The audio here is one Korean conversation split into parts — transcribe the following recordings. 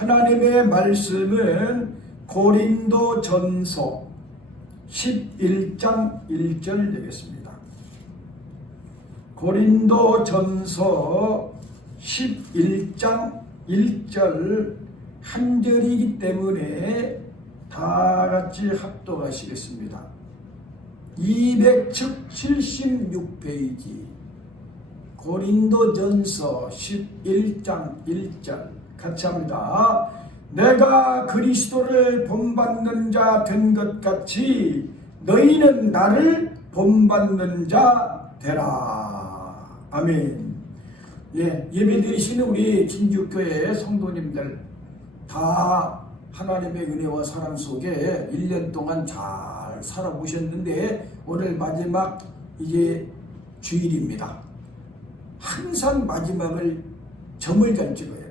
하나님의 말씀은 고린도전서 11장 1절 되겠습니다. 고린도전서 11장 1절 한 절이기 때문에 다 같이 합독하시겠습니다. 276페이지 고린도전서 11장 1절 같이 합니다. 내가 그리스도를 본받는 자 된 것 같이 너희는 나를 본받는 자 되라. 아멘. 예배드리시는 우리 진주교회 성도님들 다 하나님의 은혜와 사랑 속에 1년 동안 잘 살아보셨는데 오늘 마지막 이제 주일입니다. 항상 마지막을 점을 잘 찍어야 돼요.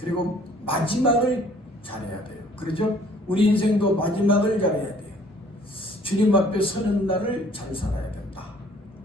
그리고 마지막을 잘해야 돼요. 그렇죠? 우리 인생도 마지막을 잘해야 돼요. 주님 앞에 서는 날을 잘 살아야 된다.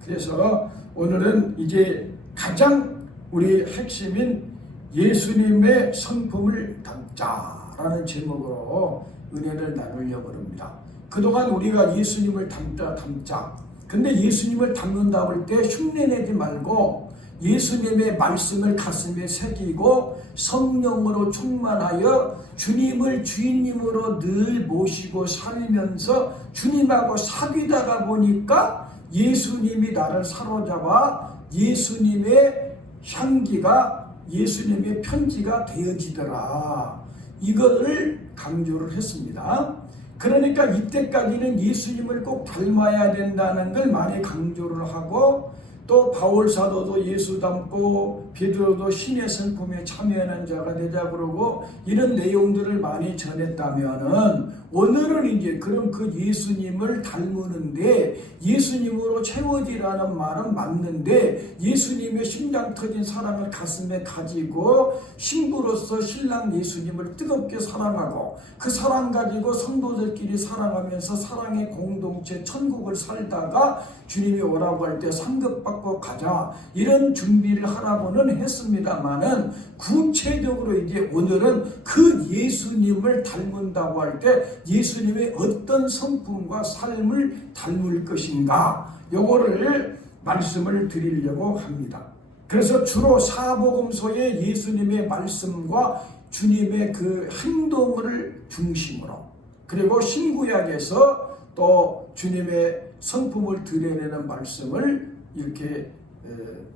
그래서 오늘은 이제 가장 우리 핵심인 예수님의 성품을 담자라는 제목으로 은혜를 나누려고 합니다. 그동안 우리가 예수님을 담자. 근데 예수님을 담는다고 할 때 흉내내지 말고 예수님의 말씀을 가슴에 새기고 성령으로 충만하여 주님을 주인님으로 늘 모시고 살면서 주님하고 사귀다가 보니까 예수님이 나를 사로잡아 예수님의 향기가 예수님의 편지가 되어지더라. 이거를 강조를 했습니다. 그러니까 이때까지는 예수님을 꼭 닮아야 된다는 걸 많이 강조를 하고 또 바울 사도도 예수 닮고 베드로도 신의 성품에 참여하는 자가 되자 그러고 이런 내용들을 많이 전했다면은 오늘은 이제 그럼 그 예수님을 닮으는데 예수님으로 채워지라는 말은 맞는데 예수님의 심장 터진 사랑을 가슴에 가지고 신부로서 신랑 예수님을 뜨겁게 사랑하고 그 사랑 가지고 성도들끼리 사랑하면서 사랑의 공동체 천국을 살다가 주님이 오라고 할 때 상급받고 가자 이런 준비를 하라고는 했습니다만은 구체적으로 이제 오늘은 그 예수님을 닮는다고 할 때 예수님의 어떤 성품과 삶을 닮을 것인가 요거를 말씀을 드리려고 합니다. 그래서 주로 사복음서의 예수님의 말씀과 주님의 그 행동을 중심으로 그리고 신구약에서 또 주님의 성품을 드러내는 말씀을 이렇게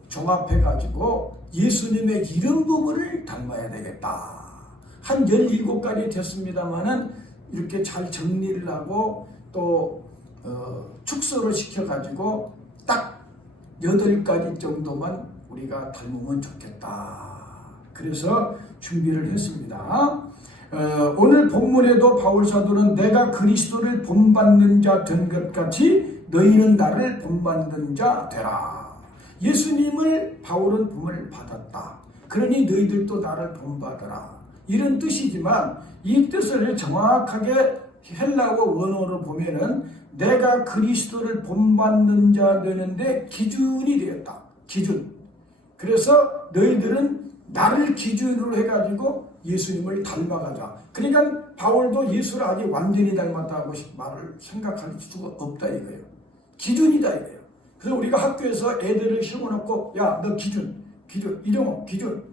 종합해 가지고 예수님의 이런 부분을 닮아야 되겠다. 한 17가지 됐습니다만은 이렇게 잘 정리를 하고 또 축소를 시켜가지고 딱 8가지 정도만 우리가 닮으면 좋겠다. 그래서 준비를 했습니다. 오늘 본문에도 바울사도는 내가 그리스도를 본받는 자 된 것 같이 너희는 나를 본받는 자 되라. 예수님을 바울은 본을 받았다. 그러니 너희들도 나를 본받으라. 이런 뜻이지만 이 뜻을 정확하게 헬라어 원어로 보면은 내가 그리스도를 본받는 자 되는데 기준이 되었다. 기준. 그래서 너희들은 나를 기준으로 해가지고 예수님을 닮아가자. 그러니까 바울도 예수를 아직 완전히 닮았다고 말을 생각할 수가 없다 이거예요. 기준이다 이거예요. 그래서 우리가 학교에서 애들을 세워놓고 야 너 기준 이정호 기준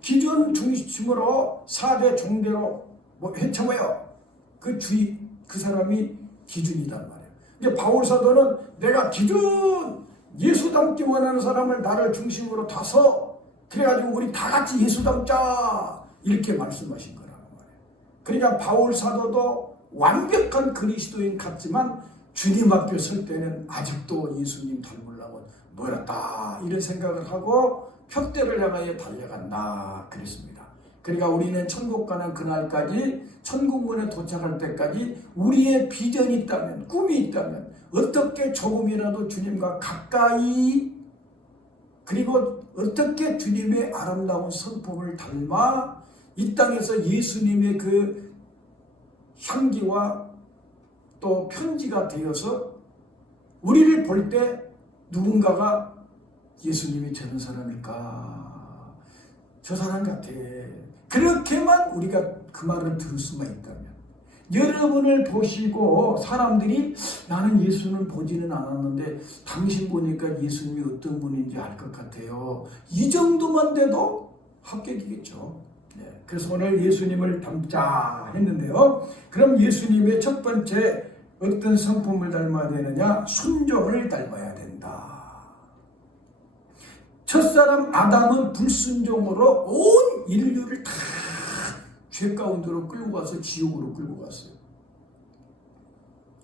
기준 중심으로 4대 종대로 헤쳐모여 그 사람이 기준이단 말이에요. 근데 바울 사도는 내가 기준 예수 닮기 원하는 사람을 나를 중심으로 다서 그래가지고 우리 다 같이 예수 닮자 이렇게 말씀하신 거라는 말이에요. 그러니까 바울 사도도 완벽한 그리스도인 같지만 주님 앞에 설 때는 아직도 예수님 닮으려고 멀었다 이런 생각을 하고 표대를 향하여 달려간다 그랬습니다. 그러니까 우리는 천국 가는 그날까지 천국문에 도착할 때까지 우리의 비전이 있다면 꿈이 있다면 어떻게 조금이라도 주님과 가까이 그리고 어떻게 주님의 아름다운 성품을 닮아 이 땅에서 예수님의 그 향기와 또 편지가 되어서 우리를 볼 때 누군가가 예수님이 저런 사람일까? 저 사람 같아. 그렇게만 우리가 그 말을 들을 수만 있다면, 여러분을 보시고 사람들이 나는 예수는 보지는 않았는데 당신 보니까 예수님이 어떤 분인지 알 것 같아요, 이 정도만 돼도 합격이겠죠. 네. 그래서 오늘 예수님을 닮자 했는데요. 그럼 예수님의 첫 번째 어떤 성품을 닮아야 되느냐? 순종을 닮아야 된다. 첫사람 아담은 불순종으로 온 인류를 다 죄 가운데로 끌고 가서 지옥으로 끌고 갔어요.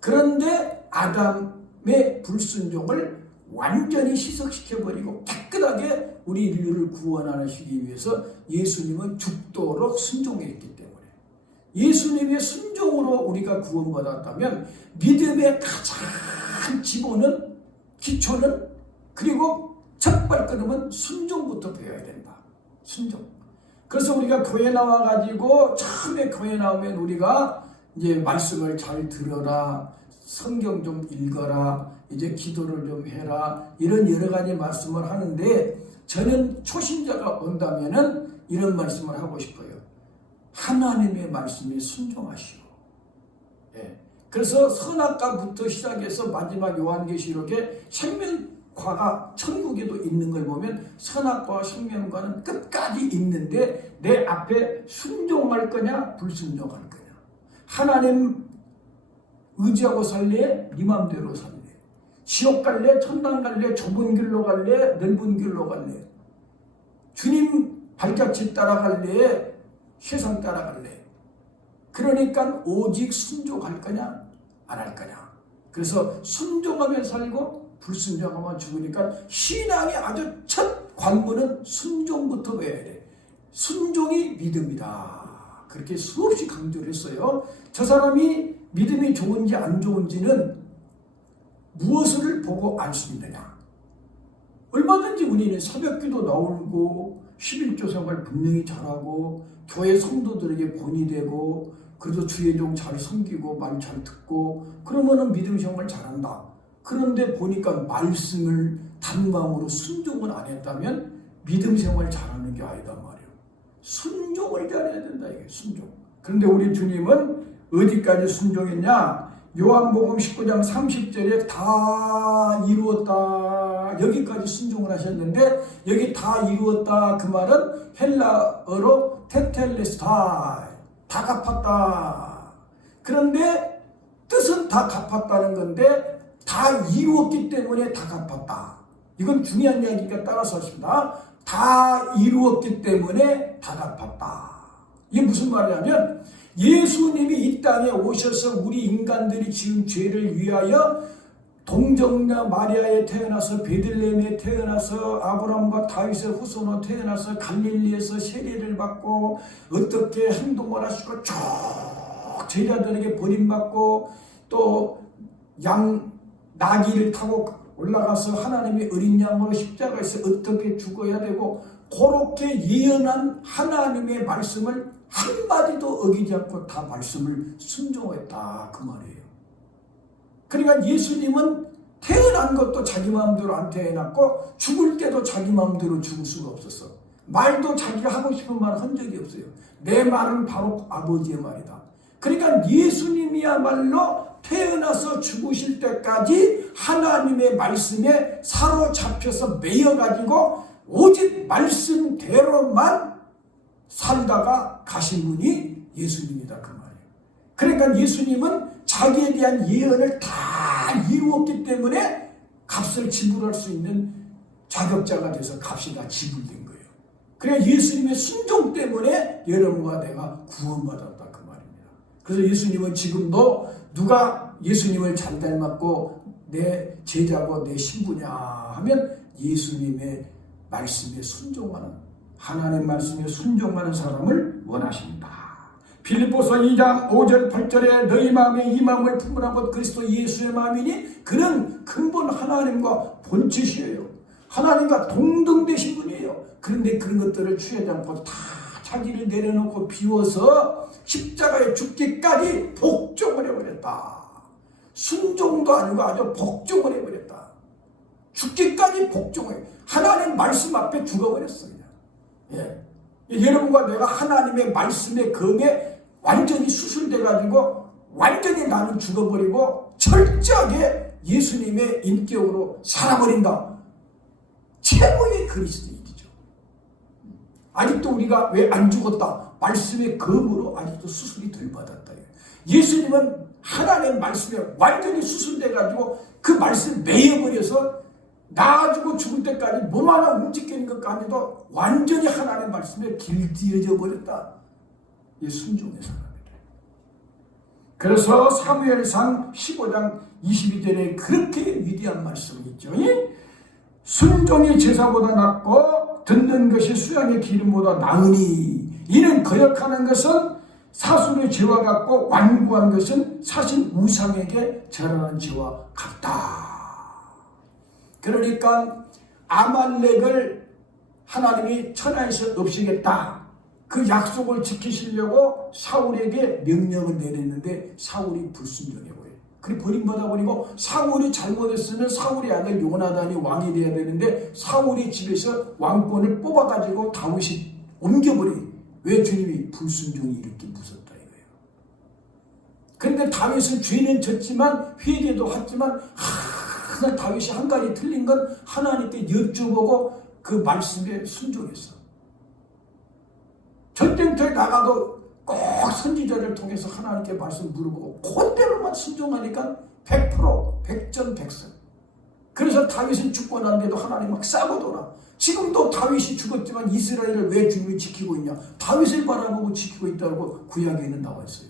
그런데 아담의 불순종을 완전히 희석시켜버리고 깨끗하게 우리 인류를 구원하시기 위해서 예수님은 죽도록 순종했기 때문에, 예수님의 순종으로 우리가 구원받았다면 믿음의 가장 기초는 그리고 첫 발걸음은 순종부터 배워야 된다. 순종. 그래서 우리가 교회 나와가지고 처음에 교회 나오면 우리가 이제 말씀을 잘 들어라, 성경 좀 읽어라, 이제 기도를 좀 해라, 이런 여러 가지 말씀을 하는데, 저는 초신자가 온다면은 이런 말씀을 하고 싶어요. 하나님의 말씀에 순종하시오. 예. 그래서 선악과부터 시작해서 마지막 요한계시록에 생명과가 천국에도 있는 걸 보면 선악과와 생명과는 끝까지 있는데, 내 앞에 순종할 거냐 불순종할 거냐. 하나님 의지하고 살래? 네 맘대로 살래? 지옥 갈래? 천당 갈래? 좁은 길로 갈래? 넓은 길로 갈래? 주님 발자취 따라갈래? 세상 따라갈래? 그러니까 오직 순종할 거냐 안 할 거냐. 그래서 순종하면 살고 불순종하면 죽으니까 신앙의 아주 첫 관문은 순종부터 배워야 돼. 순종이 믿음이다. 그렇게 수없이 강조를 했어요. 저 사람이 믿음이 좋은지 안 좋은지는 무엇을 보고 알 수 있느냐. 얼마든지 우리는 새벽기도 나오고 11조 생활 분명히 잘하고 교회 성도들에게 본이 되고 그래도 주의 종 잘 섬기고 말 잘 듣고 그러면은 믿음 생활 잘한다. 그런데 보니까 말씀을 단마음으로 순종을 안 했다면 믿음 생활 잘하는 게 아니다 말이에요. 순종을 잘해야 된다, 이게 순종. 그런데 우리 주님은 어디까지 순종했냐? 요한복음 19장 30절에 다 이루었다, 여기까지 순종을 하셨는데, 여기 다 이루었다 그 말은 헬라어로 테텔레스타이, 다 갚았다. 그런데 뜻은 다 갚았다는 건데 다 이루었기 때문에 다 갚았다. 이건 중요한 이야기니까 따라서 하십니다. 다 이루었기 때문에 다 갚았다. 이게 무슨 말이냐면, 예수님이 이 땅에 오셔서 우리 인간들이 지은 죄를 위하여 동정녀 마리아에 태어나서 베들레헴에 태어나서 아브라함과 다윗의 후손으로 태어나서 갈릴리에서 세례를 받고 어떻게 행동을 하시고 쭉 제자들에게 버림받고 또 나귀를 타고 올라가서 하나님의 어린 양으로 십자가에서 어떻게 죽어야 되고, 그렇게 예언한 하나님의 말씀을 한마디도 어기지 않고 다 말씀을 순종했다 그 말이에요. 그러니까 예수님은 태어난 것도 자기 마음대로 안 태어났고 죽을 때도 자기 마음대로 죽을 수가 없었어. 말도 자기가 하고 싶은 말 한 적이 없어요. 내 말은 바로 아버지의 말이다. 그러니까 예수님이야말로 태어나서 죽으실 때까지 하나님의 말씀에 사로잡혀서 매여가지고 오직 말씀대로만 살다가 가신 분이 예수님이다 그 말이에요. 그러니까 예수님은 자기에 대한 예언을 다 이루었기 때문에 값을 지불할 수 있는 자격자가 돼서 값이 다 지불된 거예요. 그러니까 예수님의 순종 때문에 여러분과 내가 구원받았다 그 말입니다. 그래서 예수님은 지금도 누가 예수님을 잘 닮았고 내 제자고 내 신부냐 하면 예수님의 말씀에 순종하는, 하나님 말씀에 순종하는 사람을 원하십니다. 빌립보서 2장 5절 8절에 너희 마음에 이 마음을 품으라 곧 그리스도 예수의 마음이니 그는 근본 하나님과 본체시에요. 하나님과 동등되신 분이에요. 그런데 그런 것들을 취하지 않고 다 자기를 내려놓고 비워서 십자가에 죽기까지 복종을 해버렸다. 순종도 아니고 아주 복종을 해버렸다. 죽기까지 복종을, 하나님 말씀 앞에 죽어버렸어요. 예. 여러분과 내가 하나님의 말씀의 검에 완전히 수술돼가지고 완전히 나는 죽어버리고 철저하게 예수님의 인격으로 살아버린다. 최고의 그리스도인이죠. 아직도 우리가 왜 안 죽었다? 말씀의 검으로 아직도 수술이 덜 받았다. 예수님은 하나님의 말씀에 완전히 수술돼가지고 그 말씀을 매여버려서 나가지고 죽을 때까지 몸 하나 움직이는 것까지도 완전히 하나님의 말씀에 길들여져 버렸다. 이 순종의 사람이다. 그래서 사무엘상 15장 22절에 그렇게 위대한 말씀이 있죠. 순종이 제사보다 낫고 듣는 것이 수양의 기름보다 나으니 이는 거역하는 것은 사술의 죄와 같고 완고한 것은 사실 우상에게 절하는 죄와 같다. 그러니까 아말렉을 하나님이 천하에서 없애겠다. 그 약속을 지키시려고 사울에게 명령을 내렸는데 사울이 불순종해버려요. 그리 버림받아 버리고 사울이 잘못했으면 사울의 아들 요나단이 왕이 되어야 되는데 사울의 집에서 왕권을 뽑아가지고 다윗이 옮겨버려요. 왜? 주님이 불순종이 이렇게 무섭다 이거예요. 그런데 다윗은 죄는 졌지만 회개도 했지만 항상 다윗이 한 가지 틀린 건 하나님께 여쭤보고 그 말씀에 순종했어. 전쟁터에 나가도 꼭 선지자를 통해서 하나님께 말씀 물어보고 그대로만 순종하니까 100% 100전100선. 그래서 다윗은 죽고 난데도 하나님 막 싸고 돌아. 지금도 다윗이 죽었지만 이스라엘을 왜 주님이 지키고 있냐? 다윗을 바라보고 지키고 있다고 구약에는 나와 있어요.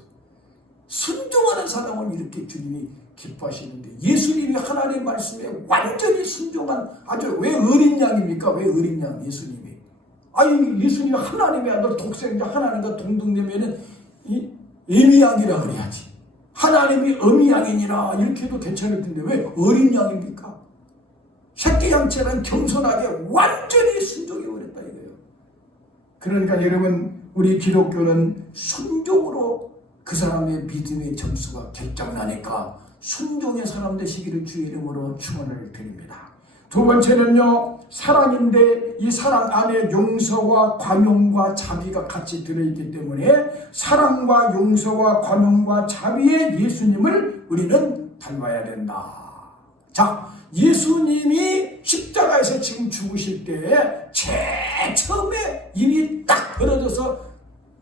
순종하는 사람은 이렇게 주님이 기뻐하시는데 예수님이 하나님 말씀에 완전히 순종한 아주 왜 어린 양입니까? 왜 어린 양 예수님이? 아니 예수님이 하나님의 아들 독생자 하나님과 동등되면은 이 애미양이라 그래야지. 하나님이 어미양이니라 이렇게 해도 괜찮을 텐데 왜 어린 양입니까? 새끼 양처럼 겸손하게 완전히 순종해 버렸다 이거예요. 그러니까 여러분 우리 기독교는 순종으로 그 사람의 믿음의 점수가 결정나니까 순종의 사람 되시기를 주의 이름으로 축원을 드립니다. 두 번째는요, 사랑인데 이 사랑 안에 용서와 관용과 자비가 같이 들어있기 때문에 사랑과 용서와 관용과 자비의 예수님을 우리는 닮아야 된다. 자, 예수님이 십자가에서 지금 죽으실 때 제일 처음에 이미 딱 벌어져서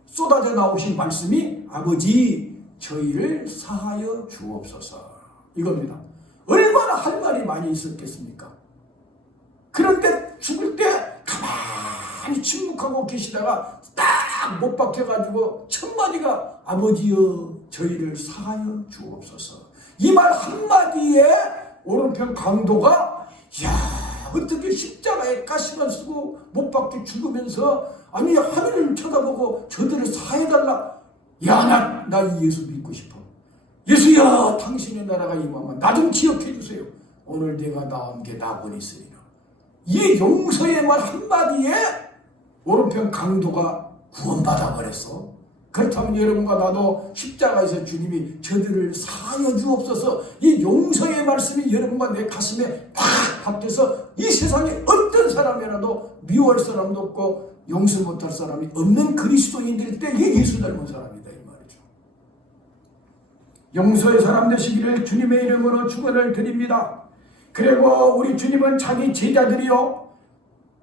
쏟아져 나오신 말씀이 아버지 저희를 사하여 주옵소서 이겁니다. 얼마나 할 말이 많이 있었겠습니까? 그런데 죽을 때 가만히 침묵하고 계시다가 딱 못 박혀가지고 첫 마디가 아버지여 저희를 사하여 주옵소서. 이 말 한마디에 오른편 강도가 야 어떻게 십자가에 가시만 쓰고 못 박혀 죽으면서 아니 하늘을 쳐다보고 저들을 사해달라. 야 나 예수 믿고 싶어. 예수야 당신의 나라가 임하면 나 좀 기억해 주세요. 오늘 내가 나온 게 나보니스리라. 이 용서의 말 한마디에 오른편 강도가 구원받아 버렸어. 그렇다면 여러분과 나도 십자가에서 주님이 저들을 사하여 주옵소서 이 용서의 말씀이 여러분과 내 가슴에 팍 박혀서 이 세상에 어떤 사람이라도 미워할 사람도 없고 용서 못할 사람이 없는 그리스도인들 때 이게 예수 닮은 사람이다 이 말이죠. 용서의 사람 되시기를 주님의 이름으로 축원을 드립니다. 그리고 우리 주님은 자기 제자들이요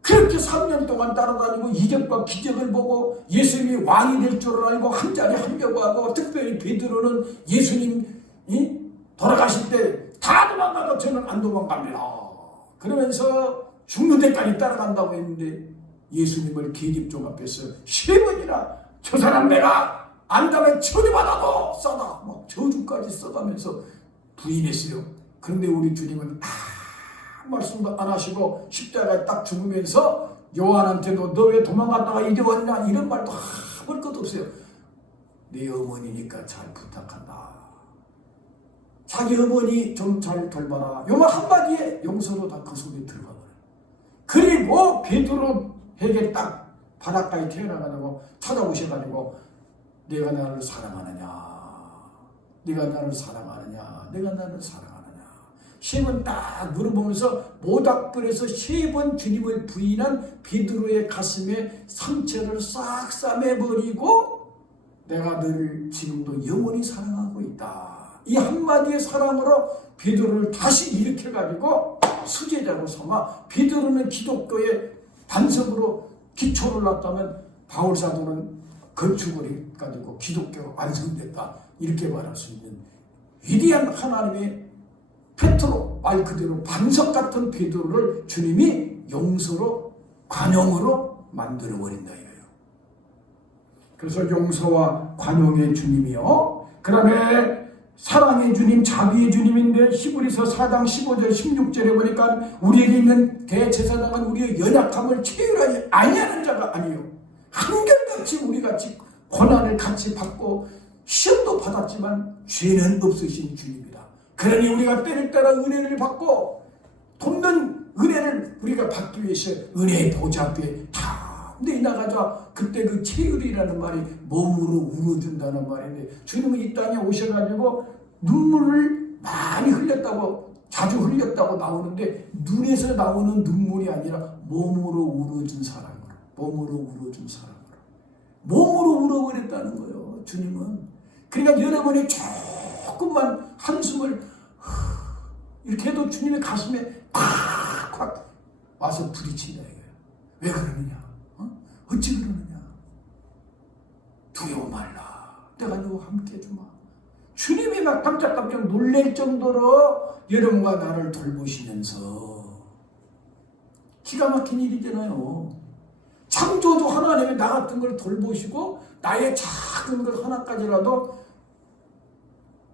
그렇게 3년 동안 따라다니고 이적과 기적을 보고 예수님이 왕이 될 줄을 알고 한 자리 하려고 하고 특별히 베드로는 예수님이 돌아가실 때 다 도망가도 저는 안 도망갑니다. 그러면서 죽는 데까지 따라간다고 했는데 예수님을 계집종 앞에서 3번이나 저 사람 내가 안다면 처리받아도 써다 막 저주까지 써가면서 부인했어요. 그런데 우리 주님은 말씀도 안 하시고 십자가에 딱 죽으면서 요한한테도 너 왜 도망갔다가 이제 왔냐 이런 말도 할 것도 없어요. 네 어머니니까 잘 부탁한다. 자기 어머니 좀 잘 돌봐라. 요 말 한마디에 용서로 다 그 속에 들어가 버려요. 그리고 베드로에게 딱 바닷가에 태어나가지고 찾아오셔가지고 내가 나를 사랑하느냐 내가 나를 사랑하느냐 내가 나를 사랑하느냐 세 번 딱 물어보면서 모닥불에서 세 번 주님을 부인한 베드로의 가슴에 상처를 싹 싸매버리고 내가 너를 지금도 영원히 사랑하고 있다. 이 한마디의 사랑으로 베드로를 다시 일으켜가지고 수제자로 삼아 베드로는 기독교의 반석으로 기초를 놨다면 바울 사도는 건축을 해가지고 기독교가 완성됐다. 이렇게 말할 수 있는 위대한 하나님의 페트로, 말 그대로 반석 같은 베드로를 주님이 용서로 관용으로 만들어버린다 이거예요. 그래서 용서와 관용의 주님이요. 그 다음에 사랑의 주님, 자비의 주님인데 히브리서 4장 15절 16절에 보니까 우리에게 있는 대제사장은 우리의 연약함을 체휼하지 아니하는 자가 아니요 한결같이 우리같이 고난을 같이 받고 시험도 받았지만 죄는 없으신 주님이다. 그러니 우리가 때를 따라 은혜를 받고 돕는 은혜를 우리가 받기 위해서 은혜의 보좌 앞에 다 내나가자. 그때 그 체휼이라는 말이 몸으로 울어준다는 말인데 주님은 이 땅에 오셔가지고 눈물을 많이 흘렸다고 자주 흘렸다고 나오는데 눈에서 나오는 눈물이 아니라 몸으로 울어준 사랑으로 몸으로 울어버렸다는 거예요. 주님은. 그러니까 여러분이 조금만 한숨을 이렇게 해도 주님의 가슴에 콱콱 와서 부딪힌다 이거예요. 왜 그러느냐? 어찌 그러느냐? 두려워 말라. 내가 너와 함께 해주마. 주님이 막 깜짝깜짝 놀랄 정도로 여러분과 나를 돌보시면서 기가 막힌 일이잖아요. 창조주 하나님이 나 같은 걸 돌보시고 나의 작은 것 하나까지라도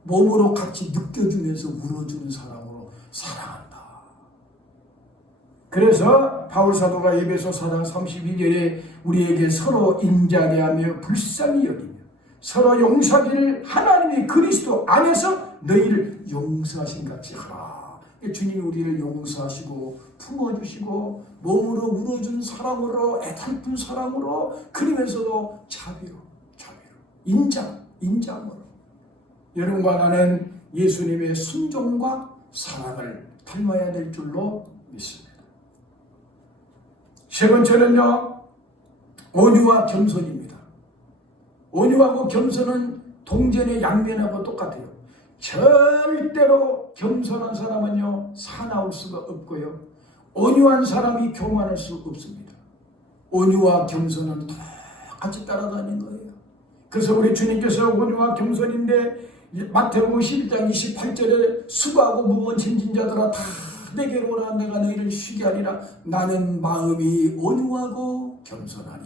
몸으로 같이 느껴주면서 울어주는 사랑으로 사랑한다. 그래서 바울 사도가 에베소 4장 32절에 우리에게 서로 인자게 하며 불쌍히 여기며 서로 용서하기를 하나님이 그리스도 안에서 너희를 용서하신 같이 하라. 주님이 우리를 용서하시고 품어주시고 몸으로 울어준 사랑으로 애탈픈 사랑으로 그러면서도 자비로 인자함으로 여러분과 나는 예수님의 순종과 사랑을 닮아야 될 줄로 믿습니다. 세 번째는요, 온유와 겸손입니다. 온유하고 겸손은 동전의 양면하고 똑같아요. 절대로 겸손한 사람은요 사나울 수가 없고요, 온유한 사람이 교만할 수 없습니다. 온유와 겸손은 똑같이 따라다니는 거예요. 그래서 우리 주님께서 온유와 겸손인데 마태복음 11장 28절에 수고하고 무거운 짐진 자들아 다 내게로 오라. 내가 너희를 쉬게 하리라. 나는 마음이 온유하고 겸손하니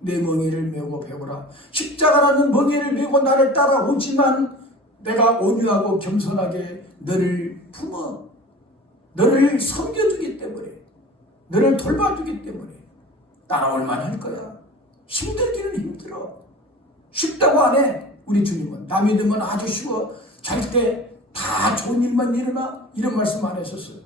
내 멍에를 메고 배우라. 십자가라는 멍에를 메고 나를 따라오지만 내가 온유하고 겸손하게 너를 품어 너를 섬겨주기 때문에 너를 돌봐주기 때문에 따라올 만할 거야. 힘들기는 힘들어. 쉽다고 안 해. 우리 주님은 나 믿으면 아주 쉬워. 잘 때 다 좋은 일만 일어나. 이런 말씀 안 했었어요.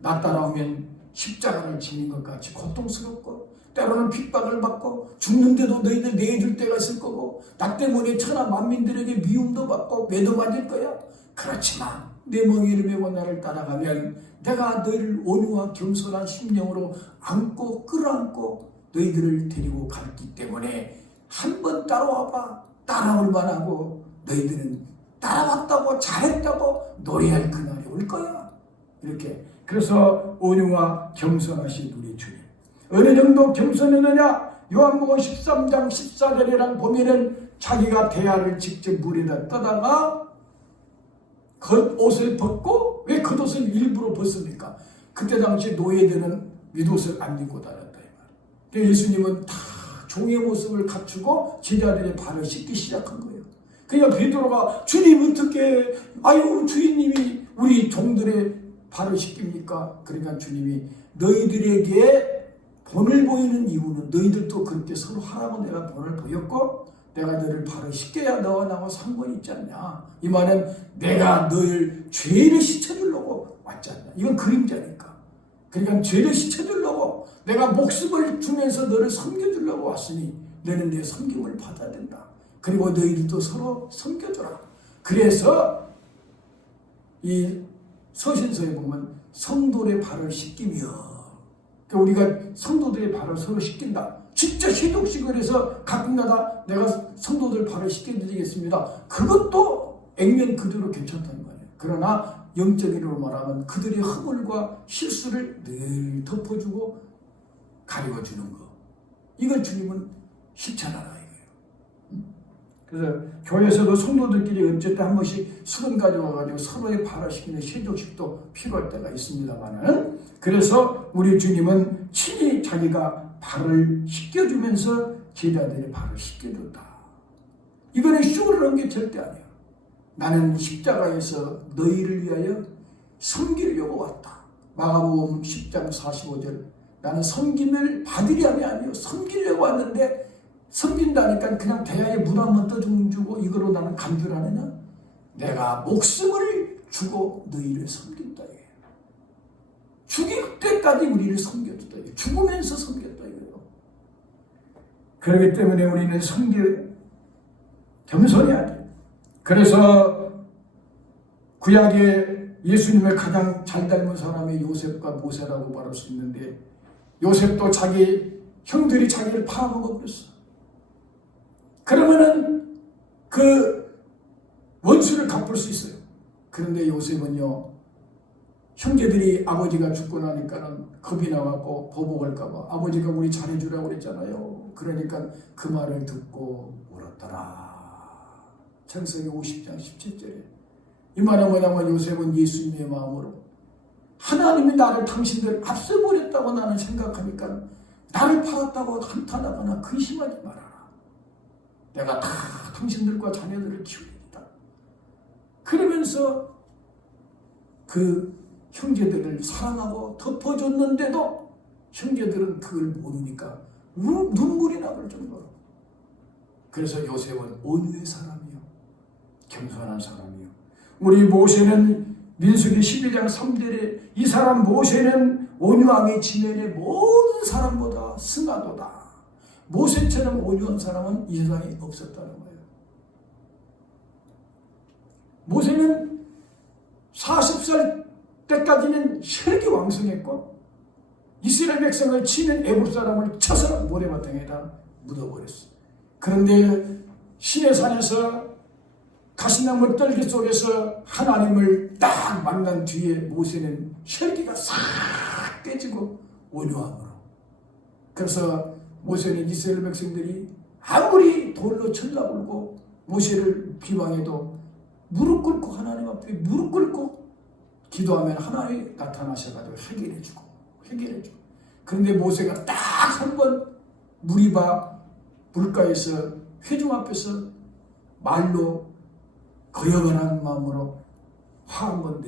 나 따라오면 십자가를 지는 것 같이 고통스럽고 때로는 핍박을 받고 죽는데도 너희들 내줄 때가 있을 거고 나 때문에 천하 만민들에게 미움도 받고 매도 맞을 거야. 그렇지만 내 멍에를 메고 나를 따라가면 내가 너희를 온유와 겸손한 심령으로 안고 끌어안고 너희들을 데리고 갔기 때문에 한번 따라와봐. 따라올 만하고 너희들은 따라왔다고 잘했다고 노래할 그날이 올 거야. 이렇게. 그래서 온유와 겸손하신 우리 주님. 어느 정도 겸손했느냐? 요한복음 13장 14절이랑 보면은 자기가 대야를 직접 물에다 떠다가 겉옷을 벗고, 왜 겉옷을 일부러 벗습니까? 그때 당시 노예들은 윗옷을 안 입고 다녔다 이 말이에요. 예수님은 다 종의 모습을 갖추고 제자들의 발을 씻기 시작한 거예요. 그러니까 베드로가 주님 어떻게 주인님이 우리 종들의 발을 씻깁니까? 그러니까 주님이 너희들에게 본을 보이는 이유는 너희들도 그렇게 서로 하라고 내가 본을 보였고 내가 너를 발을 씻겨야 너와 나와 상관이 있지 않냐. 이 말은 내가 너를 죄를 씻어주려고 왔지 않냐. 이건 그림자니까. 그러니까 죄를 씻어주려고 내가 목숨을 주면서 너를 섬겨주려고 왔으니 너는 내 섬김을 받아야 된다. 그리고 너희들도 서로 섬겨주라. 그래서 이 서신서에 보면 성도의 발을 씻기며, 그러니까 우리가 성도들의 발을 서로 씻긴다. 진짜 시독식을 해서 가끔가다 내가 성도들 발을 씻겨드리겠습니다. 그것도 액면 그대로 괜찮다는 거예요. 그러나 영적으로 말하면 그들의 허물과 실수를 늘 덮어주고 가려주는 거. 이걸 주님은 싫지 않아 이거예요. 그래서 교회에서도 성도들끼리 어쨌든 한 번씩 수건 가져와가지고 서로의 발을 씻기는 세족식도 필요할 때가 있습니다만은, 그래서 우리 주님은 친히 자기가 발을 씻겨주면서 제자들의 발을 씻겨줬다. 이거는 쇼를 한 게 절대 아니에요. 나는 십자가에서 너희를 위하여 섬기려고 왔다. 마가복음 10장 45절. 나는 섬김을 받으리 함이 아니요 섬기려고 왔는데, 섬긴다니까 그냥 대야에 물 한 번 떠주고 이거로 나는 감귤하느냐? 내가 목숨을 주고 너희를 섬긴다. 죽일 때까지 우리를 섬겼다. 죽으면서 섬겼다. 그렇기 때문에 우리는 겸손해야 돼. 그래서 구약에 예수님을 가장 잘 닮은 사람이 요셉과 모세라고 말할 수 있는데, 요셉도 자기 형들이 자기를 팔아먹어 버렸어. 그러면은 그 원수를 갚을 수 있어요. 그런데 요셉은요, 형제들이 아버지가 죽고 나니까는 겁이 나갖고 보복할까봐 아버지가 우리 잘해주라고 그랬잖아요. 그러니까 그 말을 듣고 울었더라. 창세기 50장 17절에. 이 말은 뭐냐면 요셉은 예수님의 마음으로 하나님이 나를 당신들 앞서버렸다고 나는 생각하니까 나를 팔았다고 한탄하거나 근심하지 말아라. 내가 다 당신들과 자녀들을 키웁니다. 그러면서 그 형제들을 사랑하고 덮어줬는데도 형제들은 그걸 모르니까 눈물이 나올 정도로. 그래서 요셉은 온유의 사람이요, 겸손한 사람이요. 우리 모세는 민수기 12장 3절에 이 사람 모세는 온유함이 지면의 모든 사람보다 승하도다. 모세처럼 온유한 사람은 이 세상에 없었다는 거예요. 모세는 40살 때까지는 혈기 왕성했고 이스라엘 백성을 치는 애굽 사람을 쳐서 모래바탕에다 묻어버렸어. 그런데 시내산에서 가시나무 떨기 속에서 하나님을 딱 만난 뒤에 모세는 혈기가 싹 깨지고 온유함으로. 그래서 모세는 이스라엘 백성들이 아무리 돌로 쳐다보고 모세를 비방해도 무릎 꿇고 하나님 앞에 무릎 꿇고 기도하면 하나님이 나타나셔가지고 해결해주고. 그런데 모세가 딱 한 번 무리바 물가에서 회중 앞에서 말로 거역을 마음으로 화 한 번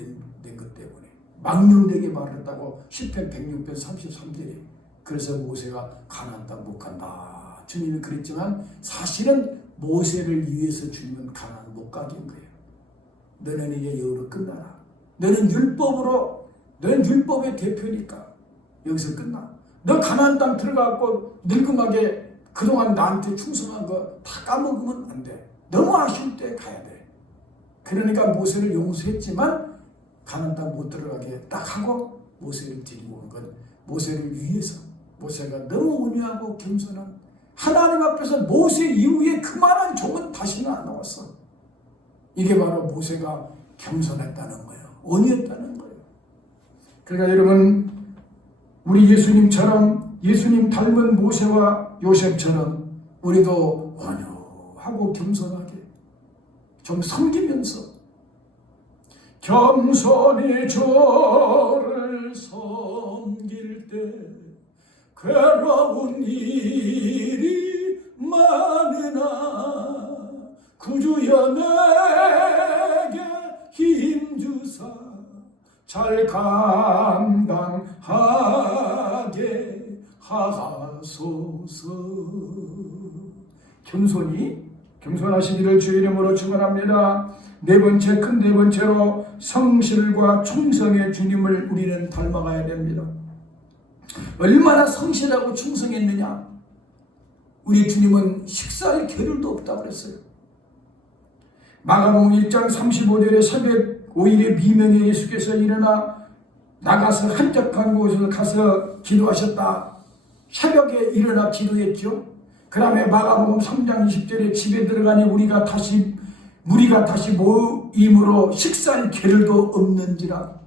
낸 것 때문에 망령되게 말했다고 시편 106편 33절에. 그래서 모세가 가나안 땅 못 간다. 주님이 그랬지만 사실은 모세를 위해서 주님은 가나안 못 가게 한 거예요. 너는 이제 여기로 끝나라. 너는 율법의 대표니까 여기서 끝나. 너 가나안 땅 들어가고 늙음하게 그동안 나한테 충성한 거 다 까먹으면 안 돼. 너무 아쉬울 때 가야 돼. 그러니까 모세를 용서했지만 가나안 땅 못 들어가게 딱 하고 모세를 데리고 온 건 모세를 위해서. 모세가 너무 온유하고 겸손한 하나님 앞에서 모세 이후에 그만한 종은 다시는 안 나왔어. 이게 바로 모세가 겸손했다는 거예요. 온유했다는 거예요. 그러니까 여러분, 우리 예수님처럼 예수님 닮은 모세와 요셉처럼 우리도 온유하고 겸손하게 좀 섬기면서 겸손히 주를 섬길 때 괴로운 일이 많으나 구주여 내게 힘주사 잘 감당하게 하소서. 겸손하시기를 주의 이름으로 축원합니다. 네 번째로 성실과 충성의 주님을 우리는 닮아가야 됩니다. 얼마나 성실하고 충성했느냐? 우리 주님은 식사할 겨를도 없다고 그랬어요. 마가복음 1장 35절에 새벽 5일의 미명에 예수께서 일어나 나가서 한적한 곳을 가서 기도하셨다. 새벽에 일어나 기도했죠. 그 다음에 마가복음 3장 20절에 집에 들어가니 무리가 다시 모임으로 식사할 겨를도 없는지라.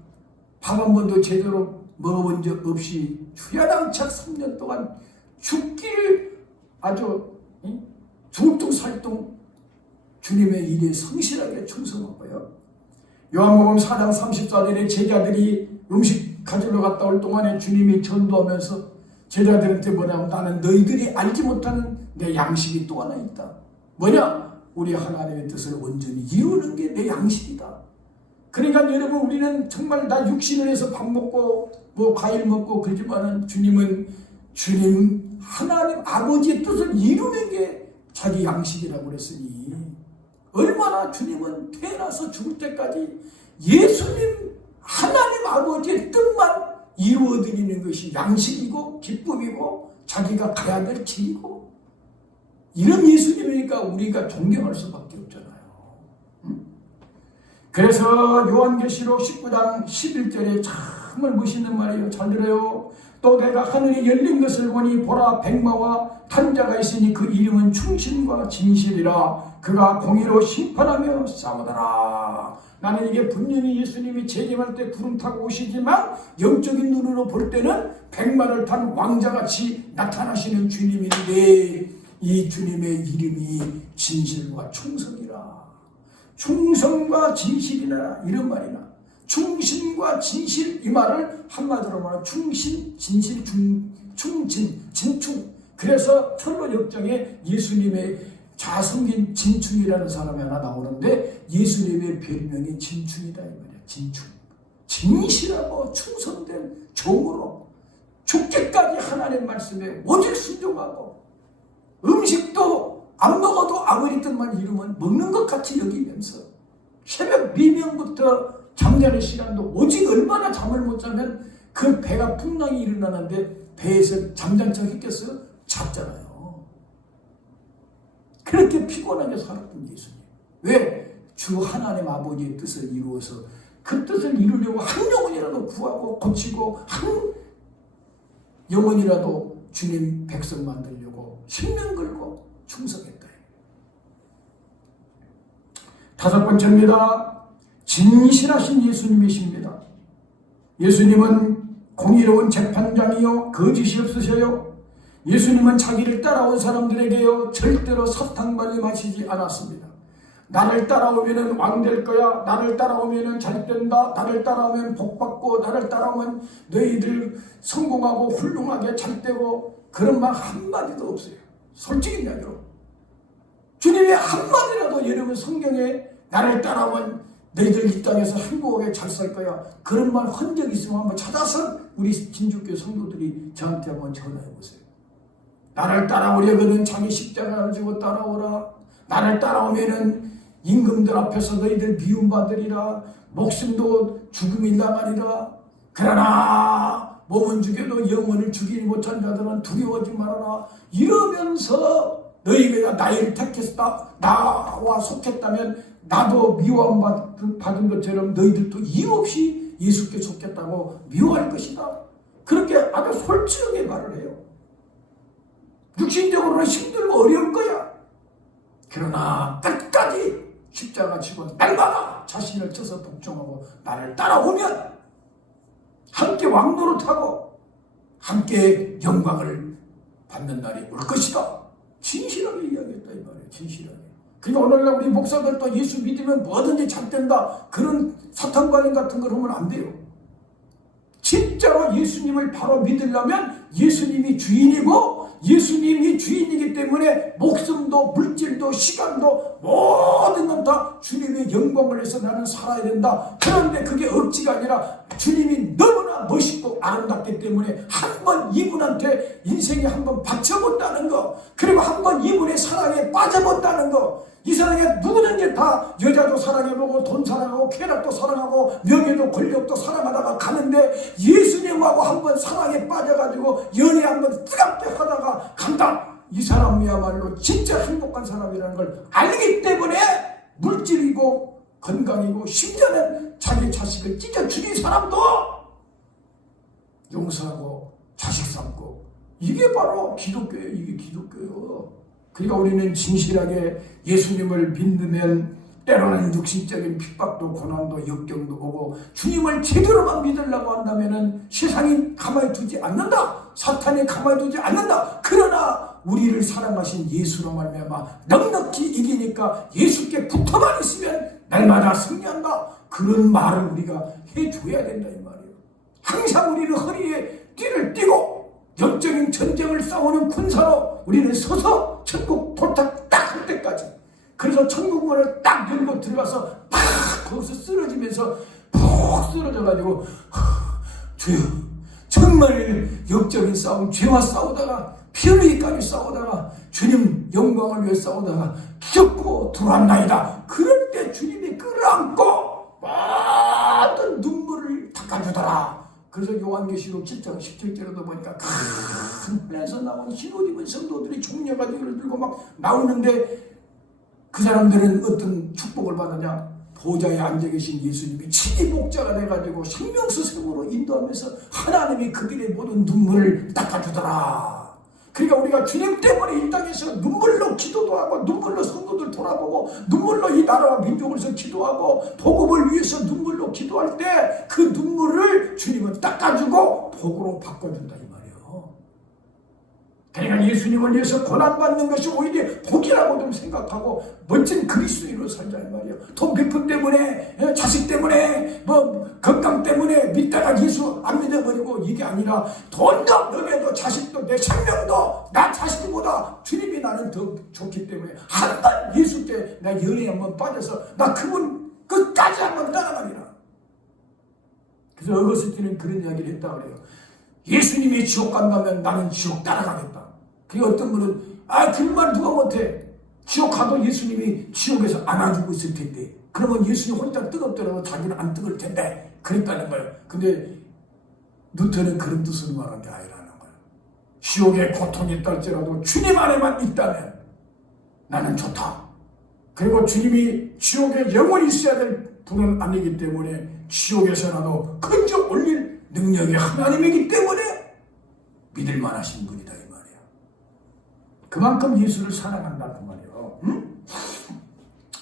밥 한 번도 제대로 먹어본 적 없이 주야당착 3년 동안 죽기를 아주 둥둥살둥 주님의 일에 성실하게 충성하고요. 요한복음 4장 34절에 제자들이 음식 가지러 갔다 올 동안에 주님이 전도하면서 제자들한테 뭐냐면 나는 너희들이 알지 못하는 내 양식이 또 하나 있다. 뭐냐? 우리 하나님의 뜻을 온전히 이루는 게 내 양식이다. 그러니까 여러분, 우리는 정말 나 육신을 해서 밥 먹고 뭐 과일 먹고 그러지만은 주님 하나님 아버지의 뜻을 이루는 게 자기 양식이라고 그랬으니 얼마나 주님은 태어나서 죽을 때까지 예수님 하나님 아버지의 뜻만 이루어드리는 것이 양식이고 기쁨이고 자기가 가야 될 길이고, 이런 예수님이니까 우리가 존경할 수밖에 없잖아요. 그래서 요한계시록 19장 11절에 정말 멋있는 말이에요. 잘 들어요. 또 내가 하늘이 열린 것을 보니 보라 백마와 탄 자가 있으니 그 이름은 충신과 진실이라. 그가 공의로 심판하며 싸우더라. 나는 이게 분명히 예수님이 재림할 때 구름 타고 오시지만 영적인 눈으로 볼 때는 백마를 탄 왕자같이 나타나시는 주님인데, 이 주님의 이름이 진실과 충성이라. 충성과 진실이라 이런 말이나 충신과 진실, 이 말을 한마디로 말하면 충신, 진실, 충진, 진충. 그래서 철로 역정에 예수님의 자성긴 진충이라는 사람이 하나 나오는데 예수님의 별명이 진충이다 이 말이야. 진충. 진실하고 충성된 종으로 죽기까지 하나님 말씀에 오직 순종하고, 음식도 안 먹어도 아무리 뜻만 이루면 먹는 것 같이 여기면서 새벽 미명부터 잠자는 시간도 오직 얼마나 잠을 못 자면 그 배가 풍랑이 일어나는데 배에서 잠잔 척 했겠어요? 잤잖아요. 그렇게 피곤하게 살았던 예수님. 왜? 주 하나님 아버지의 뜻을 이루어서 그 뜻을 이루려고 한 영혼이라도 구하고 고치고 한 영혼이라도 주님 백성 만들려고 생명 걸고 충성했다. 다섯 번째입니다. 진실하신 예수님이십니다. 예수님은 공의로운 재판장이요 거짓이 없으셔요. 예수님은 자기를 따라온 사람들에게요 절대로 사탕 말씀하시지 않았습니다. 나를 따라오면 왕 될 거야. 나를 따라오면 잘 된다. 나를 따라오면 복 받고, 나를 따라오면 너희들 성공하고 훌륭하게 잘 되고, 그런 말 한마디도 없어요. 솔직히 이야기로 주님의 한마디라도 여러분 성경에 나를 따라오면 너희들 이 땅에서 행복하게 잘 살 거야, 그런 말 한 적 있으면 한번 찾아서 우리 진주교회 성도들이 저한테 한번 전화해 보세요. 나를 따라오려거든 자기 십자가를 지고 따라오라. 나를 따라오면은 임금들 앞에서 너희들 미움받으리라. 목숨도 죽음이 나가리라. 그러나 몸은 죽여도 영혼을 죽이지 못한 자들은 두려워하지 말아라. 이러면서 너희가 나를 택했다, 나와 속했다면 나도 미워받은 것처럼 너희들도 이유 없이 예수께 속겠다고 미워할 것이다. 그렇게 아주 솔직하게 말을 해요. 육신적으로는 힘들고 어려울 거야. 그러나 끝까지 십자가 지고 날마다 자신을 쳐서 복종하고 나를 따라오면 함께 왕노릇하고 함께 영광을 받는 날이 올 것이다. 진실하게 이야기했다 이 말이에요. 진실하게. 그러니까 오늘날 우리 목사들도 예수 믿으면 뭐든지 잘 된다, 그런 사탕관인 같은 걸 하면 안 돼요. 진짜로 예수님을 바로 믿으려면 예수님이 주인이고, 예수님이 주인이기 때문에 목숨도 물질도 시간도 모든 건 다 주님의 영광을 위해서 나는 살아야 된다. 그런데 그게 억지가 아니라 주님이 너무나 멋있고 아름답기 때문에 한번 이분한테 인생에 한번 바쳐본다는 거, 그리고 한번 이분의 사랑에 빠져본다는 거. 이 세상에 누구든지 다 여자도 사랑해보고 돈 사랑하고 쾌락도 사랑하고 명예도 권력도 사랑하다가 가는데, 예수님하고 한번 사랑에 빠져가지고 연애 한번 뜨겁게 하다가 간다. 이 사람이야말로 진짜 행복한 사람이라는 걸 알기 때문에 물질이고 건강이고 심지어는 자기 자식을 찢어 죽인 사람도 용서하고 자식 삼고, 이게 바로 기독교예요. 이게 기독교예요. 그러니까 우리는 진실하게 예수님을 믿으면 때로는 육신적인 핍박도 고난도 역경도 오고, 주님을 제대로만 믿으려고 한다면 세상이 가만히 두지 않는다. 사탄이 가만히 두지 않는다. 그러나 우리를 사랑하신 예수로 말미암아 넉넉히 이기니까 예수께 붙어만 있으면 날마다 승리한다. 그런 말을 우리가 해줘야 된다 이 말이에요. 항상 우리는 허리에 띠를 띠고 영적인 전쟁을 싸우는 군사로 우리는 서서 천국 도착 딱 할 때까지, 그래서 천국문을 딱 열고 들어가서 팍 거기서 쓰러지면서 푹 쓰러져가지고 주여, 정말 역적인 싸움, 죄와 싸우다가 피 흘리기까지 싸우다가 주님 영광을 위해 싸우다가 기적고 들어왔나이다. 그럴 때 주님이 끌어안고 모든 눈물을 닦아주더라. 그래서 요한계시록 7장 17절에도 보니까 큰 하늘에서 나오는 흰옷 입은 성도들이 종려가지고 들고 막 나오는데, 그 사람들은 어떤 축복을 받느냐? 보좌에 앉아 계신 예수님이 친히 목자가 돼가지고 생명수색으로 인도하면서 하나님이 그들의 모든 눈물을 닦아주더라. 그러니까 우리가 주님 때문에 이 땅에서 눈물로 기도도 하고, 눈물로 성도들 돌아보고, 눈물로 이 나라와 민족을 위해서 기도하고, 복음을 위해서 눈물로 기도할 때 그 눈물을 주님은 닦아주고 복으로 바꿔준다 이 말이에요. 그러니까 예수님을 위해서 고난받는 것이 오히려 복이라고 좀 생각하고 멋진 그리스도인으로 살자 이 말이에요. 돈 비품 때문에, 자식 때문에, 건강 때문에 믿다가 예수 안 믿어버리고, 이게 아니라 돈도 너네도 자식도 내 생명도 나 자식보다 주님이 나는 더 좋기 때문에 한 번 예수께 나 연애에 한번 빠져서 나 그분 끝까지 한번 따라가리라. 그래서 어거스틴은 그런 이야기를 했다 그래요. 예수님이 지옥 간다면 나는 지옥 따라가겠다. 그리고 어떤 분은 그런 말 누가 못해. 지옥 가도 예수님이 지옥에서 안아주고 있을 텐데, 그러면 예수님 혼자 뜨겁더라도 자기는 안 뜨거울 텐데, 그랬다는 거예요. 근데 루터는 그런 뜻으로 말한 게 아니라는 거예요. 지옥에 고통이 있다 할지라도 주님 안에만 있다면 나는 좋다. 그리고 주님이 지옥에 영원히 있어야 될 분은 아니기 때문에 지옥에서라도 건져 올릴 능력이 하나님이기 때문에 믿을 만하신 분이다 이 말이에요. 그만큼 예수를 사랑한다 그 말이에요.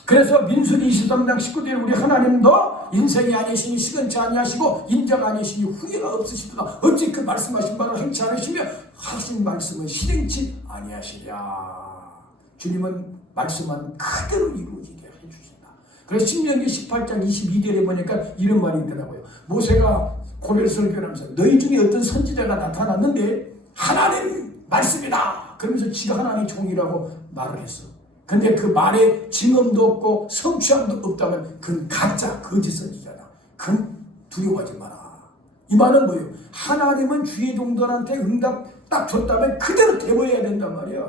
그래서 민수기 23장 19절에 우리 하나님도 인생이 아니시니 시건치 아니하시고 인자가 아니시니 후회가 없으시도다. 어찌 그 말씀하신 바로 행치 않으시며 하신 말씀은 실행치 아니하시랴. 주님은 말씀은 그대로 이루어지게 해주신다. 그래서 신명기 18장 22절에 보니까 이런 말이 있더라고요. 모세가 고별 설교를 하면서 너희 중에 어떤 선지자가 나타났는데 하나님 말씀이다 그러면서 지가 하나님 종이라고 말을 했어. 근데 그 말에 증언도 없고 성취함도 없다면 그건 가짜 거짓 선지자다. 그건 두려워하지 마라. 이 말은 뭐예요? 하나님은 주의 종들한테 응답 딱 줬다면 그대로 대보해야 된단 말이야.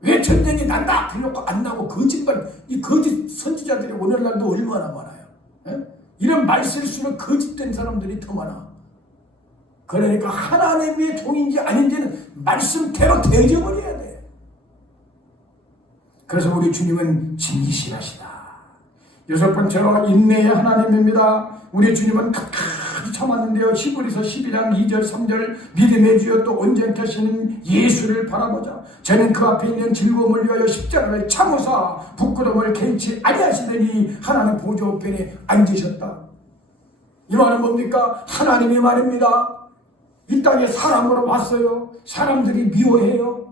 왜 전쟁이 난다 그러고 안 나고 거짓말, 이 거짓 선지자들이 오늘날도 얼마나 많아요. 에? 이런 말실수로 거짓된 사람들이 더 많아. 그러니까 하나님의 종인지 아닌지는 말씀대로 대져버려야 돼. 그래서 우리 주님은 진리시하시다. 여섯 번째로 인내의 하나님입니다. 우리 주님은 끝까지 참았는데요. 히브리서 12장 2절 3절 믿음의 주여 또 온전케 하시는 예수를 바라보자. 저는 그 앞에 있는 즐거움을 위하여 십자가를 참으사 부끄러움을 개의치 아니하시더니 하나님 보좌 우편에 앉으셨다. 이 말은 뭡니까? 하나님의 말입니다. 이 땅에 사람으로 왔어요. 사람들이 미워해요.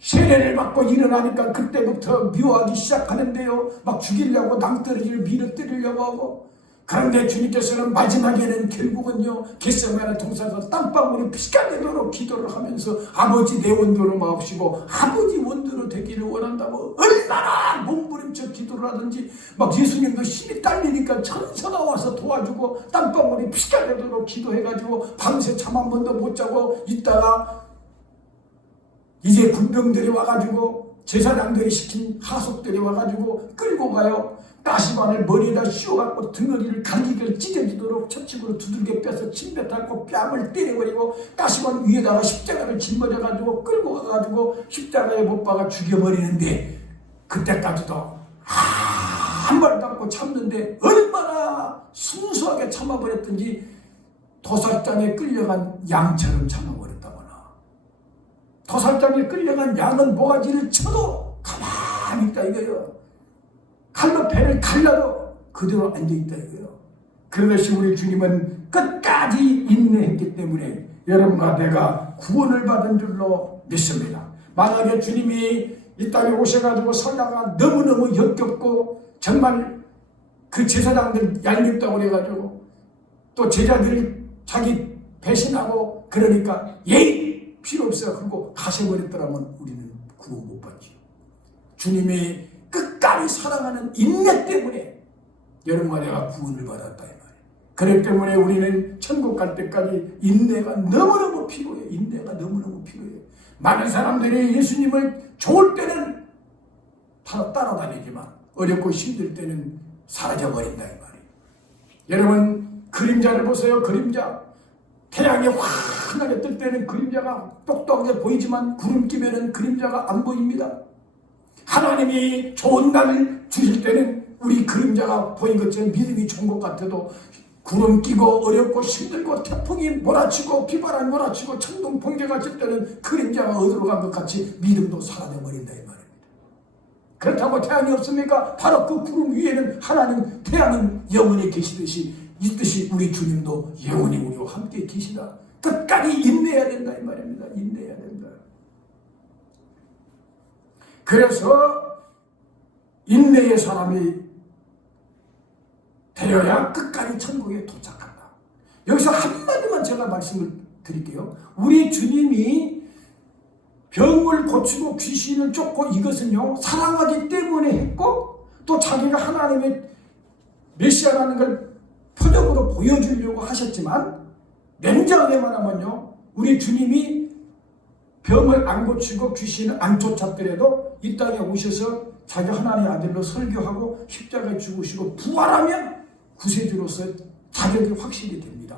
세례를 받고 일어나니까 그때부터 미워하기 시작하는데요. 막 죽이려고 낭떠러지를 밀어뜨리려고 하고. 그런데 주님께서는 마지막에는 결국은요, 겟세마네 동산에서 땀방울이 피가 되도록 기도를 하면서 아버지 내 원대로 마옵시고 아버지 원대로 되기를 원한다고 얼마나 몸부림쳐 기도를 하든지, 막 예수님도 힘이 딸리니까 천사가 와서 도와주고 땀방울이 피가 되도록 기도해가지고 밤새 잠 한 번도 못 자고 있다가 이제 군병들이 와가지고 제사장들이 시킨 하속들이 와가지고 끌고 가요. 가시관을 머리에다 씌워갖고 등어리를 갈기를 찢어지도록 처치구로 두들겨 빼서 침뱉고 뺨을 때려버리고 가시관 위에다가 십자가를 짊어져가지고 끌고 가가지고 십자가에 못 박아 죽여버리는데, 그때까지도 한발 닫고 참는데 얼마나 순수하게 참아버렸든지 도살장에 끌려간 양처럼 참아버렸다거나, 도살장에 끌려간 양은 모가지를 쳐도 가만히 있다 이거예요. 칼로 배를 갈라도 그대로 앉아있다 이거예요. 그것이 우리 주님은 끝까지 인내했기 때문에 여러분과 내가 구원을 받은 줄로 믿습니다. 만약에 주님이 이 땅에 오셔가지고 살다가 너무너무 역겹고 정말 그 제사장들 얄밉다고 그래가지고 또 제자들이 자기 배신하고 그러니까 예의 필요 없어요. 그리고 가셔버렸더라면 우리는 구원 못 받죠. 주님이 끝까지 사랑하는 인내 때문에 여러분과 내가 구원을 받았다 이 말이에요. 그렇기 때문에 우리는 천국 갈 때까지 인내가 너무너무 필요해요. 인내가 너무너무 필요해요. 많은 사람들이 예수님을 좋을 때는 따라다니지만 어렵고 힘들 때는 사라져버린다 이 말이에요. 여러분 그림자를 보세요. 그림자. 태양이 환하게 뜰 때는 그림자가 똑똑하게 보이지만 구름 끼면은 그림자가 안 보입니다. 하나님이 좋은 날을 주실 때는 우리 그림자가 보인 것처럼 믿음이 좋은 것 같아도 구름 끼고 어렵고 힘들고 태풍이 몰아치고 비바람이 몰아치고 천둥 번개가 칠 때는 그림자가 어디로 간 것 같이 믿음도 사라져버린다 이 말입니다. 그렇다고 태양이 없습니까? 바로 그 구름 위에는 하나님 태양은 영원히 계시듯이 있듯이 우리 주님도 영원히 우리와 함께 계시다. 끝까지 인내해야 된다 이 말입니다. 인내해야 된다. 그래서 인내의 사람이 되어야 끝까지 천국에 도착한다. 여기서 한마디만 제가 말씀을 드릴게요. 우리 주님이 병을 고치고 귀신을 쫓고 이것은요 사랑하기 때문에 했고 또 자기가 하나님의 메시아라는 걸 표적으로 보여주려고 하셨지만 냉정하게만 하면요 우리 주님이 병을 안 고치고 귀신을 안 쫓았더라도 이 땅에 오셔서 자기 하나님의 아들로 설교하고 십자가에 죽으시고 부활하면 구세주로서 자격이 확실히 됩니다.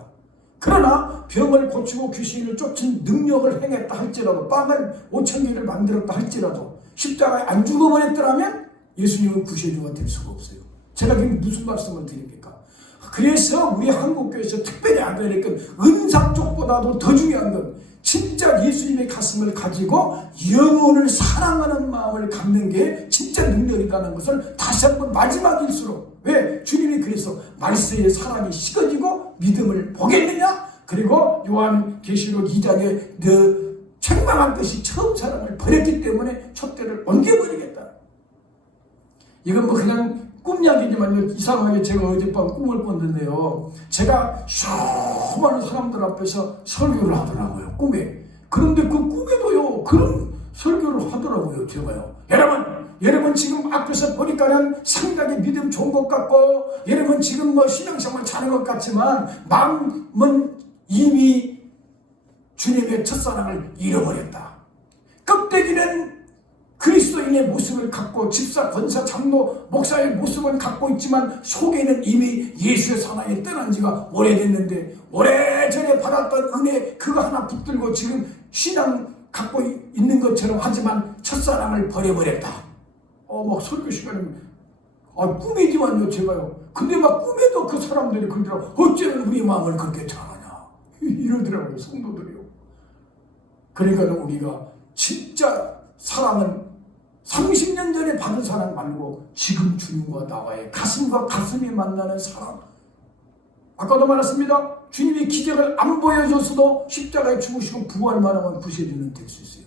그러나 병을 고치고 귀신을 쫓은 능력을 행했다 할지라도 빵을 5,000개를 만들었다 할지라도 십자가에 안 죽어버렸더라면 예수님은 구세주가 될 수가 없어요. 제가 지금 무슨 말씀을 드립니까? 그래서 우리 한국교회에서 특별히 알아야 될 건 은사 쪽보다도 더 중요한 건 진짜 예수님의 가슴을 가지고 영혼을 사랑하는 마음을 갖는 게 진짜 능력이라는 것을 다시 한번 마지막일수록 왜? 주님이 그래서 말세에 사람이 식어지고 믿음을 보겠느냐? 그리고 요한계시록 2장에 너 책망한 것이 처음 사람을 버렸기 때문에 촛대를 옮겨버리겠다. 이건 뭐 그냥 꿈이야기지만 이상하게 제가 어젯밤 꿈을 꿨는데요. 제가 수많은 사람들 앞에서 설교를 하더라고요. 꿈에. 그런데 그 꿈에도요. 그런 설교를 하더라고요. 제가요. 여러분 지금 앞에서 보니까는 상당히 믿음 좋은 것 같고 여러분 지금 뭐 신앙생활 잘하는 것 같지만 마음은 이미 주님의 첫사랑을 잃어버렸다. 껍데기는 그리스도인의 모습을 갖고 집사, 권사, 장로, 목사의 모습은 갖고 있지만 속에는 이미 예수의 사랑에 떠난 지가 오래됐는데 오래전에 받았던 은혜 그거 하나 붙들고 지금 신앙 갖고 있는 것처럼 하지만 첫사랑을 버려버렸다. 막 설교 시간에 꿈이지만요 제가요. 근데 막 꿈에도 그 사람들이 그러더라고. 어째는 우리 마음을 그렇게 잘하냐 이러더라고요 성도들이요. 그러니까 우리가 진짜 사랑은 30년 전에 받은 사랑 말고 지금 주님과 나와의 가슴과 가슴이 만나는 사랑. 아까도 말했습니다. 주님이 기적을 안 보여줬어도 십자가에 죽으시고 부활만 하면 구세주는 될 수 있어요.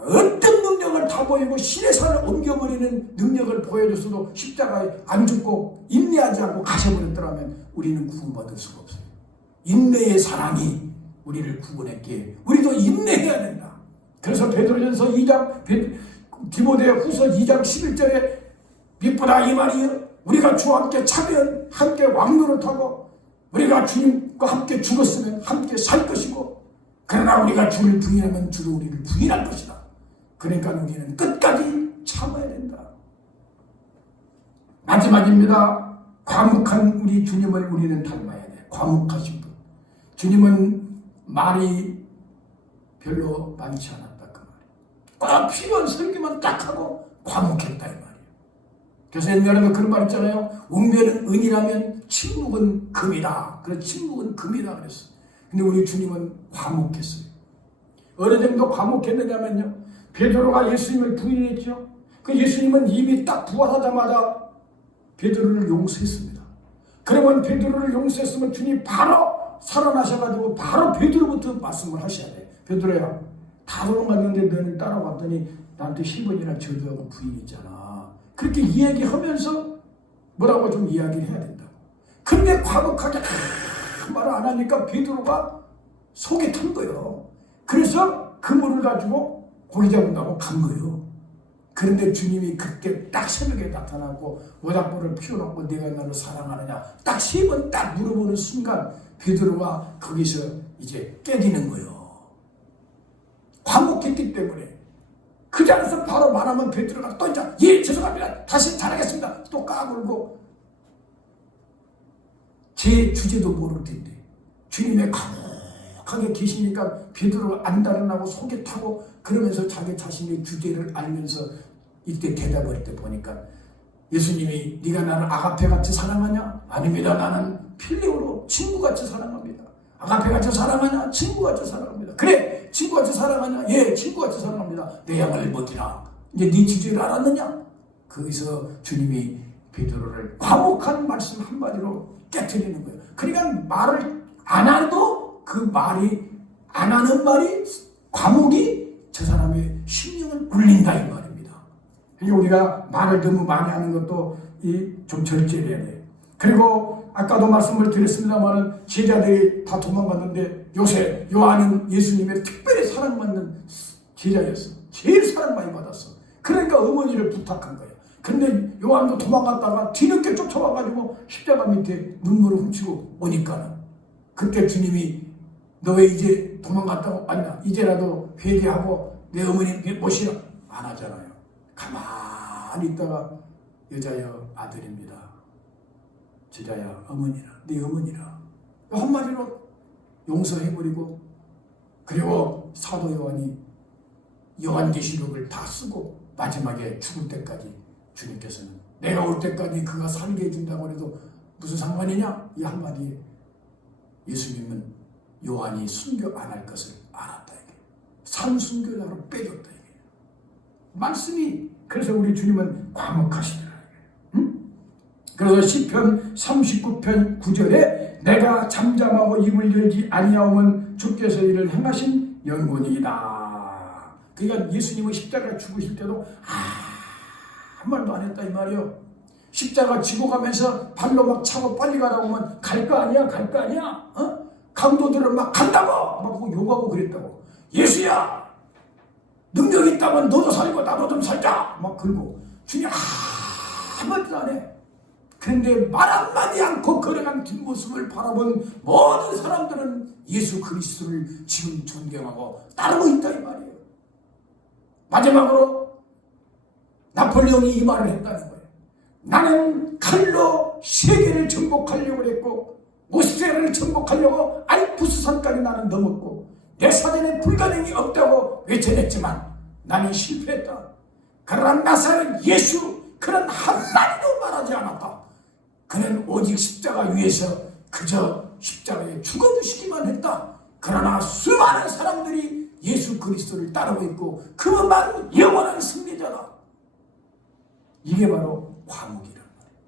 어떤 능력을 다 보이고 신의 산을 옮겨버리는 능력을 보여줬어도 십자가에 안 죽고 인내하지 않고 가셔버렸더라면 우리는 구원받을 수가 없어요. 인내의 사랑이 우리를 구원했기에 우리도 인내해야 된다. 그래서 베드로전서 2장 디모데후서 2장 11절에 미쁘다 이 말이요 우리가 주와 함께 차면 함께 왕노릇하고 우리가 주님과 함께 죽었으면 함께 살 것이고 그러나 우리가 주를 부인하면 주도 우리를 부인할 것이다. 그러니까 우리는 끝까지 참아야 된다. 마지막입니다. 과묵한 우리 주님을 우리는 닮아야 돼. 과묵하신 분. 주님은 말이 별로 많지 않았다 그 말이에요. 꼭 필요한 설교만 딱 하고 과묵했다 이 말이에요. 그래서 옛날에도 그런 말 있잖아요. 웅변은 은이라면 침묵은 금이다. 그래서 침묵은 금이다 그랬어요. 근데 우리 주님은 과묵했어요. 어느 정도 과묵했느냐면요, 베드로가 예수님을 부인했죠. 그 예수님은 이미 딱 부활하자마자 베드로를 용서했습니다. 그러면 베드로를 용서했으면 주님이 바로 살아나셔가지고 바로 베드로부터 말씀을 하셔야 돼. 베드로야, 다 도망갔는데 너는 따라갔더니 나한테 10번이나 저주하고 부인했잖아. 그렇게 이야기하면서 뭐라고 좀 이야기를 해야 된다고. 근데 과묵하게 말을 안 하니까 베드로가 속이 탄 거예요. 그래서 그물을 가지고 고기 잡는다고 간 거예요. 그런데 주님이 그때 딱 새벽에 나타나고 모닥불을 피워놓고 내가 너를 사랑하느냐 딱 3번 딱 물어보는 순간 베드로가 거기서 이제 깨지는 거예요. 과묵했기 때문에. 그 자리에서 바로 말하면 베드로가 또 이제 예 죄송합니다 다시 잘하겠습니다 또 까불고. 제 주제도 모를 텐데 주님의 강하게 계시니까 베드로가 안 달아나고 속에 타고 그러면서 자기 자신의 주제를 알면서 이때 대답할 때 보니까 예수님이 네가 나를 아가페같이 사랑하냐? 아닙니다. 나는 필레오로 친구같이 사랑합니다. 아가페같이 사랑하냐? 친구같이 사랑합니다. 그래 친구같이 사랑하냐? 예 친구같이 사랑합니다. 내 양을 먹이라. 이제 네 주제를 알았느냐? 거기서 주님이 베드로를 과묵한 말씀 한마디로 깨트리는 거예요. 그러니까 말을 안 해도 그 말이 안 하는 말이 과묵이 저 사람의 심령을 울린다 이 말입니다. 그러니까 우리가 말을 너무 많이 하는 것도 좀 절제해야 돼. 그리고 아까도 말씀을 드렸습니다만은 제자들이 다 도망갔는데 요새 요한은 예수님의 특별히 사랑받는 제자였어. 제일 사랑 많이 받았어. 그러니까 어머니를 부탁한 거예요. 근데 요한도 도망갔다가 뒤늦게 쫓아와가지고 십자가 밑에 눈물을 훔치고 오니까는 그때 주님이 너 왜 이제 도망갔다고 아니야 이제라도 회개하고 내 어머니 모시라 안 하잖아요. 가만히 있다가 여자여 아들입니다. 제자야 어머니라 네 어머니라 한마디로 용서해버리고 그리고 사도 요한이 요한계시록을 다 쓰고 마지막에 죽을 때까지 주님께서는 내가 올 때까지 그가 살게 해준다고 해도 무슨 상관이냐 이 한마디에 예수님은 요한이 순교 안 할 것을 알았다 이게 산순교자로 빼줬다 이게 말씀이. 그래서 우리 주님은 과묵하시더라. 응? 그래서 시편 39편 9절에 내가 잠잠하고 입을 열지 아니하오면 주께서 이를 행하신 영원이다. 그러니까 예수님은 십자가 죽으실 때도 한 말도 안 했다 이 말이요. 십자가 지고 가면서 발로 막 차고 빨리 가라고 하면 갈 거 아니야 갈 거 아니야. 강도들은 막 간다고 막 욕하고 그랬다고. 예수야 능력 있다면 너도 살고 나도 좀 살자 막 그러고 주님 한마디도 안 해. 그런데 말 한마디 않고 걸어간 뒷모습을 바라본 모든 사람들은 예수 그리스도를 지금 존경하고 따르고 있다 이 말이에요. 마지막으로 나폴레옹이 이 말을 했다는 거예요. 나는 칼로 세계를 정복하려고 했고 오스트리아를 정복하려고 알프스산까지 나는 넘었고 내 사전에 불가능이 없다고 외쳐냈지만 나는 실패했다. 그러나 나사렛 예수 그는 한마디도 말하지 않았다. 그는 오직 십자가 위에서 그저 십자가에 죽어주시기만 했다. 그러나 수많은 사람들이 예수 그리스도를 따르고 있고 그만 영원한 승리자다. 이게 바로 과묵이란 말이에요.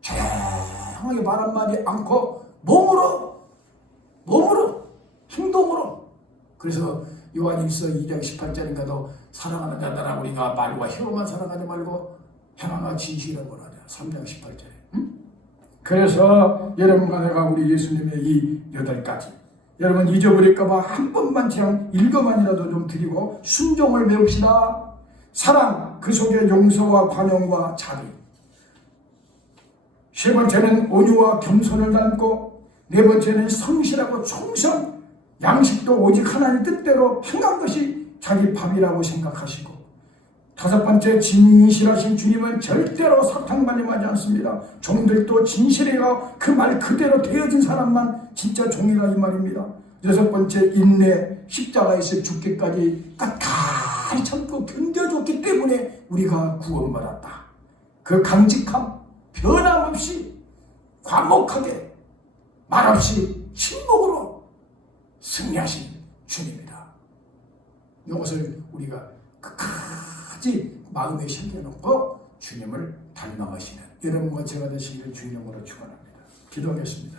조용하게 말 한마디 않고 몸으로 행동으로. 그래서 요한일서 2장 18절인가도 사랑하는 자들아 우리가 말과 혀로만 사랑하지 말고 행함과 진실이라고 하자. 3장 18절에. 응? 그래서 여러분과 내가 우리 예수님의 이 8가지 여러분 잊어버릴까봐 한 번만 그냥 읽어만이라도 좀 드리고 순종을 배웁시다. 사랑 그 속에 용서와 관용과 자비. 세 번째는 온유와 겸손을 담고 네 번째는 성실하고 충성. 양식도 오직 하나님 뜻대로 행한 것이 자기 밥이라고 생각하시고 다섯 번째 진실하신 주님은 절대로 사탕만림하지 않습니다. 종들도 진실해요. 그 말 그대로 되어진 사람만 진짜 종이라 이 말입니다. 여섯 번째 인내 십자가에서 죽기까지 까탈히 참고 견뎌줬기 때문에 우리가 구원받았다. 그 강직함, 변함없이 과묵하게 말없이 침묵으로 승리하신 주님이다. 이것을 우리가 끝까지 마음에 새겨놓고 주님을 닮아가시는 여러분과 제가 되시기를 주님으로 축원합니다. 기도하겠습니다.